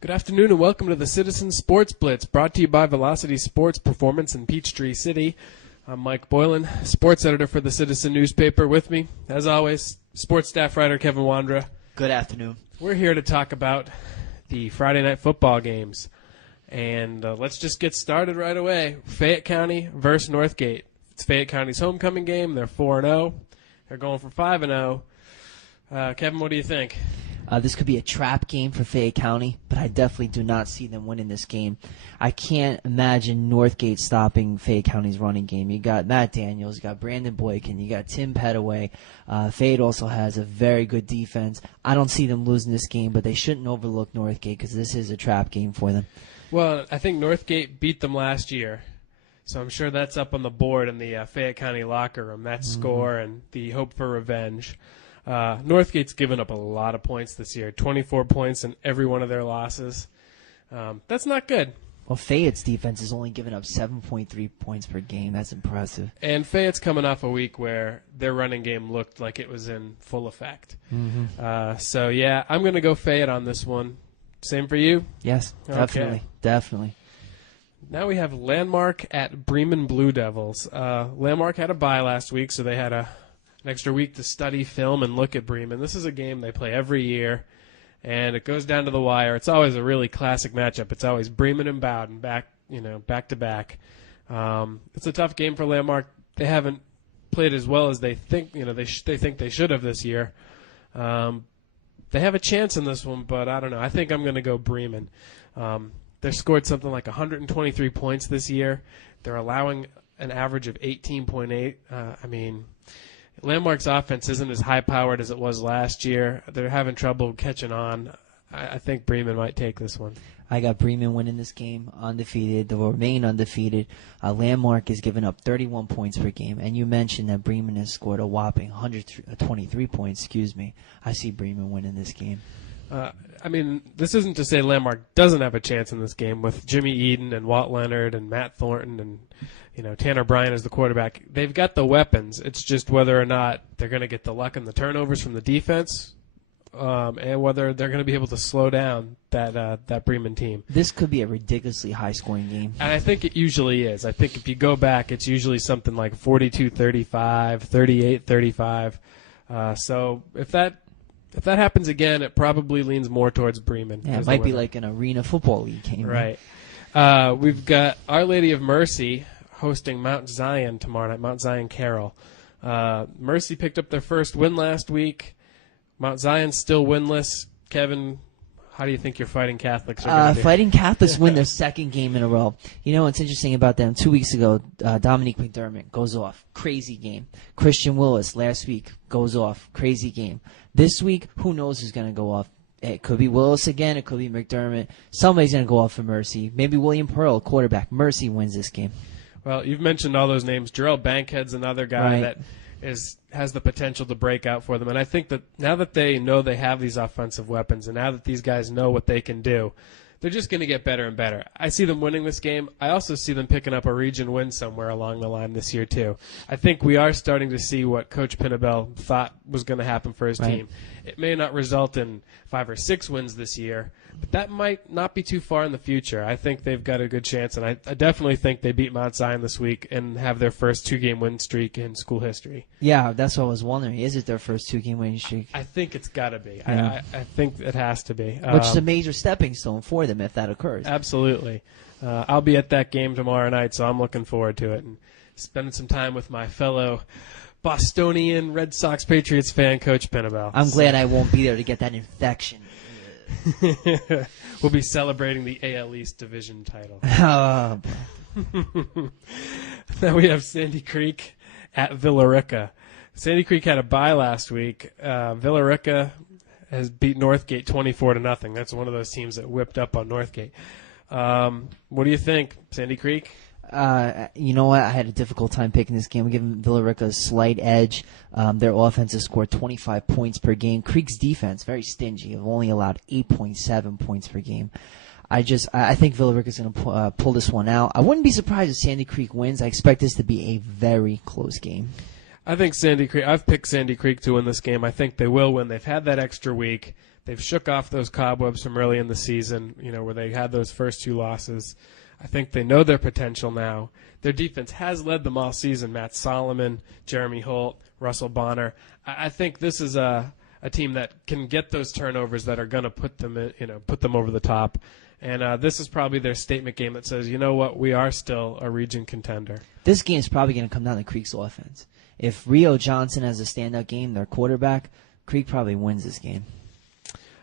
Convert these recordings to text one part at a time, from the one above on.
Good afternoon and welcome to the Citizen Sports Blitz, brought to you by Velocity Sports Performance in Peachtree City. I'm Mike Boylan, sports editor for the Citizen newspaper. With me, as always, sports staff writer Kevin Wandra. Good afternoon. We're here to talk about the Friday night football games. And let's just get started right away. Fayette County versus Northgate. It's Fayette County's homecoming game. They're 4-0. They're going for 5-0. Kevin, what do you think? This could be a trap game for Fayette County, but I definitely do not see them winning this game. I can't imagine Northgate stopping Fayette County's running game. You got Matt Daniels, you got Brandon Boykin, you got Tim Petaway. Fayette also has a very good defense. I don't see them losing this game, but they shouldn't overlook Northgate because this is a trap game for them. Well, I think Northgate beat them last year, so I'm sure that's up on the board in the Fayette County locker room, that score and the hope for revenge. Northgate's given up a lot of points this year, 24 points in every one of their losses. That's not good. Well, Fayette's defense has only given up 7.3 points per game. That's impressive. And Fayette's coming off a week where their running game looked like it was in full effect. So, yeah, I'm going to go Fayette on this one. Same for you? Yes, definitely. Okay. Definitely. Now we have Landmark at Bremen Blue Devils. Landmark had a bye last week, so they had an extra week to study film and look at Bremen. This is a game they play every year, and it goes down to the wire. It's always a really classic matchup. It's always Bremen and Bowden back to back. It's a tough game for Landmark. They haven't played as well as they think. They think they should have this year. They have a chance in this one, but I don't know. I think I'm going to go Bremen. They've scored something like 123 points this year. They're allowing an average of 18.8. Landmark's offense isn't as high-powered as it was last year. They're having trouble catching on. I think Bremen might take this one. I got Bremen winning this game, undefeated. They'll remain undefeated. Landmark has given up 31 points per game, and you mentioned that Bremen has scored a whopping 123 points. I see Bremen winning this game. This isn't to say Landmark doesn't have a chance in this game with Jimmy Eden and Walt Leonard and Matt Thornton and Tanner Bryan as the quarterback. They've got the weapons. It's just whether or not they're going to get the luck and the turnovers from the defense, and whether they're going to be able to slow down that Bremen team. This could be a ridiculously high-scoring game. And I think it usually is. I think if you go back, it's usually something like 42-35, 38-35. So if that happens again, it probably leans more towards Bremen. Yeah, it might be like an Arena Football League game. Right. We've got Our Lady of Mercy hosting Mount Zion tomorrow night, Mount Zion Carroll. Mercy picked up their first win last week. Mount Zion's still winless. Kevin, how do you think your Fighting Catholics are going to do? Fighting Catholics win their second game in a row. You know what's interesting about them? 2 weeks ago, Dominique McDermott goes off. Crazy game. Christian Willis last week goes off. Crazy game. This week, who knows who's going to go off? It could be Willis again. It could be McDermott. Somebody's going to go off for Mercy. Maybe William Pearl, quarterback. Mercy wins this game. Well, you've mentioned all those names. Jarrell Bankhead's another guy that has the potential to break out for them. And I think that now that they know they have these offensive weapons and now that these guys know what they can do, they're just going to get better and better. I see them winning this game. I also see them picking up a region win somewhere along the line this year, too. I think we are starting to see what Coach Pinnabell thought was going to happen for his team. It may not result in 5 or 6 wins this year, but that might not be too far in the future. I think they've got a good chance, and I definitely think they beat Mount Zion this week and have their first 2-game win streak in school history. Yeah, that's what I was wondering. Is it their first 2-game winning streak? I think it's got to be. Yeah. I think it has to be. Which is a major stepping stone for them if that occurs. Absolutely. I'll be at that game tomorrow night, so I'm looking forward to it and spending some time with my fellow Bostonian Red Sox Patriots fan, Coach Pinnabell. I'm glad I won't be there to get that infection. We'll be celebrating the AL East division title. Oh, Now we have Sandy Creek at Villarica. Sandy Creek had a bye last week. Villarica has beat Northgate 24-0. That's one of those teams that whipped up on Northgate. What do you think, Sandy Creek? You know what? I had a difficult time picking this game. I'm giving Villarica a slight edge. Their offense has scored 25 points per game. Creek's defense, very stingy, have only allowed 8.7 points per game. I think Villarica is going to pull this one out. I wouldn't be surprised if Sandy Creek wins. I expect this to be a very close game. I think Sandy Creek. I've picked Sandy Creek to win this game. I think they will win. They've had that extra week. They've shook off those cobwebs from early in the season, where they had those first 2 losses. I think they know their potential now. Their defense has led them all season. Matt Solomon, Jeremy Holt, Russell Bonner. I think this is a team that can get those turnovers that are going to put them over the top. And this is probably their statement game that says, you know what, we are still a region contender. This game is probably going to come down to Creek's offense. If Rio Johnson has a standout game, their quarterback, Creek probably wins this game.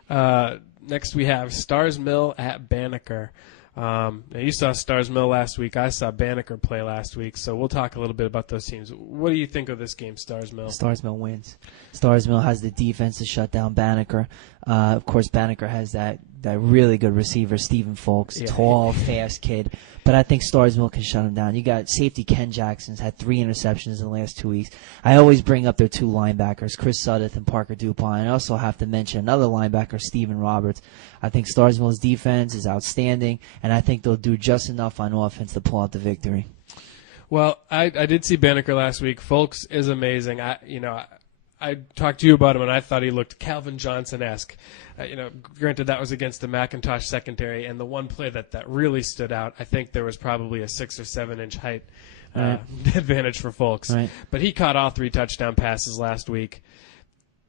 Next we have Stars Mill at Banneker. Now you saw Stars Mill last week. I saw Banneker play last week, so we'll talk a little bit about those teams. What do you think of this game, Stars Mill? Stars Mill wins. Stars Mill has the defense to shut down Banneker. Of course, Banneker has that really good receiver, Stephen Folks, tall, fast kid. But I think Stars Mill can shut him down. You got safety Ken Jackson's had 3 interceptions in the last 2 weeks. I always bring up their 2 linebackers, Chris Suddeth and Parker Dupont. I also have to mention another linebacker, Stephen Roberts. I think Stars Mill's defense is outstanding, and I think they'll do just enough on offense to pull out the victory. Well, I did see Banneker last week. Folks is amazing. I talked to you about him, and I thought he looked Calvin Johnson-esque. Granted, that was against the McIntosh secondary, and the one play that really stood out, I think there was probably a 6 or 7 inch height advantage for Folks. Right. But he caught all 3 touchdown passes last week.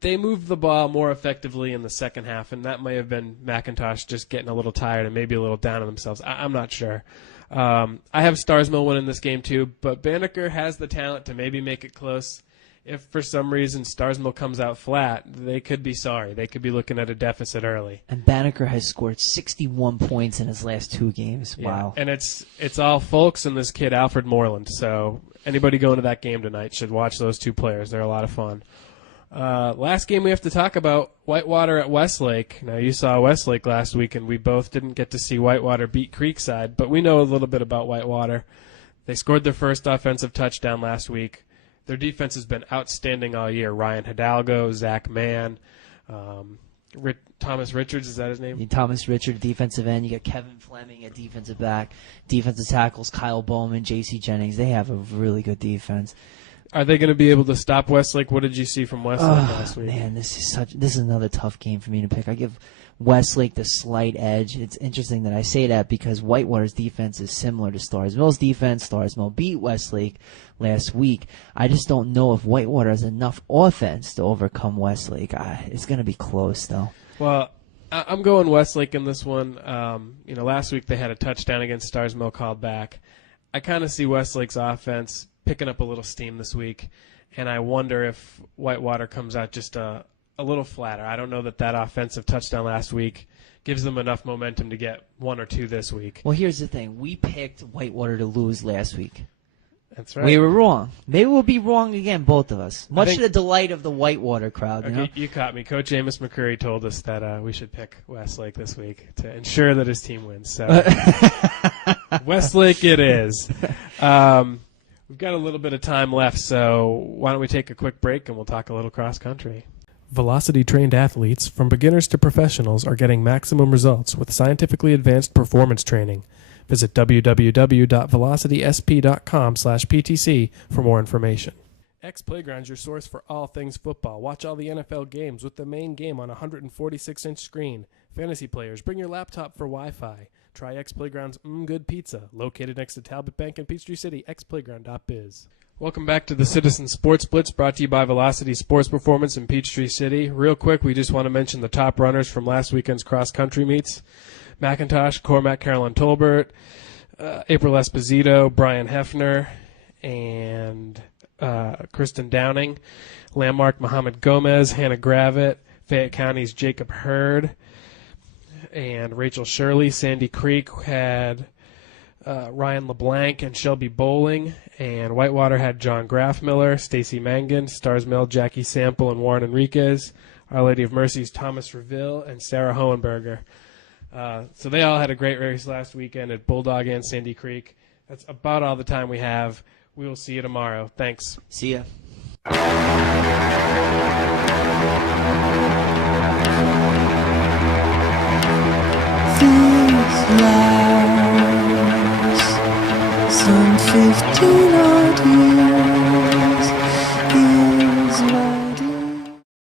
They moved the ball more effectively in the second half, and that may have been McIntosh just getting a little tired and maybe a little down on themselves. I'm not sure. I have Stars Mill winning this game too, but Banneker has the talent to maybe make it close. If for some reason Stars Mill comes out flat, they could be sorry. They could be looking at a deficit early. And Banneker has scored 61 points in his last 2 games. Yeah. Wow. And it's all Folks and this kid Alfred Moreland. So anybody going to that game tonight should watch those 2 players. They're a lot of fun. Last game we have to talk about, Whitewater at Westlake. Now, you saw Westlake last week, and we both didn't get to see Whitewater beat Creekside, but we know a little bit about Whitewater. They scored their first offensive touchdown last week. Their defense has been outstanding all year. Ryan Hidalgo, Zach Mann, Thomas Richards, is that his name? Thomas Richards, defensive end. You got Kevin Fleming at defensive back. Defensive tackles, Kyle Bowman, J.C. Jennings. They have a really good defense. Are they going to be able to stop Westlake? What did you see from Westlake last week? Man, this is another tough game for me to pick. I give Westlake the slight edge. It's interesting that I say that because Whitewater's defense is similar to Stars Mill's defense. Stars Mill beat Westlake last week. I just don't know if Whitewater has enough offense to overcome Westlake. It's going to be close, though. Well, I'm going Westlake in this one. Last week they had a touchdown against Stars Mill called back. I kind of see Westlake's offense picking up a little steam this week, and I wonder if Whitewater comes out just a little flatter. I don't know that offensive touchdown last week gives them enough momentum to get 1 or 2 this week. Well, here's the thing. We picked Whitewater to lose last week. That's right. We were wrong. Maybe we'll be wrong again, both of us. Much to the delight of the Whitewater crowd. Okay, you caught me. Coach Amos McCurry told us that we should pick Westlake this week to ensure that his team wins. So Westlake it is. We've got a little bit of time left, so why don't we take a quick break and we'll talk a little cross country. Velocity-trained athletes, from beginners to professionals, are getting maximum results with scientifically advanced performance training. Visit www.velocitysp.com/PTC for more information. X Playground's your source for all things football. Watch all the NFL games with the main game on a 146-inch screen. Fantasy players, bring your laptop for Wi-Fi. Try X Playground's Good Pizza, located next to Talbot Bank in Peachtree City, xplayground.biz. Welcome back to the Citizen Sports Blitz, brought to you by Velocity Sports Performance in Peachtree City. Real quick, we just want to mention the top runners from last weekend's cross-country meets. McIntosh, Cormac Carolyn Tolbert, April Esposito, Brian Hefner, and Kristen Downing. Landmark, Muhammad Gomez, Hannah Gravitt, Fayette County's Jacob Hurd, and Rachel Shirley. Sandy Creek had Ryan LeBlanc and Shelby Bowling, and Whitewater had John Graffmiller, Stacy Mangan, Stars Mill, Jackie Sample, and Warren Enriquez. Our Lady of Mercy's Thomas Reville and Sarah Hohenberger. So they all had a great race last weekend at Bulldog and Sandy Creek. That's about all the time we have. We will see you tomorrow. Thanks. See ya. Some 15 odd years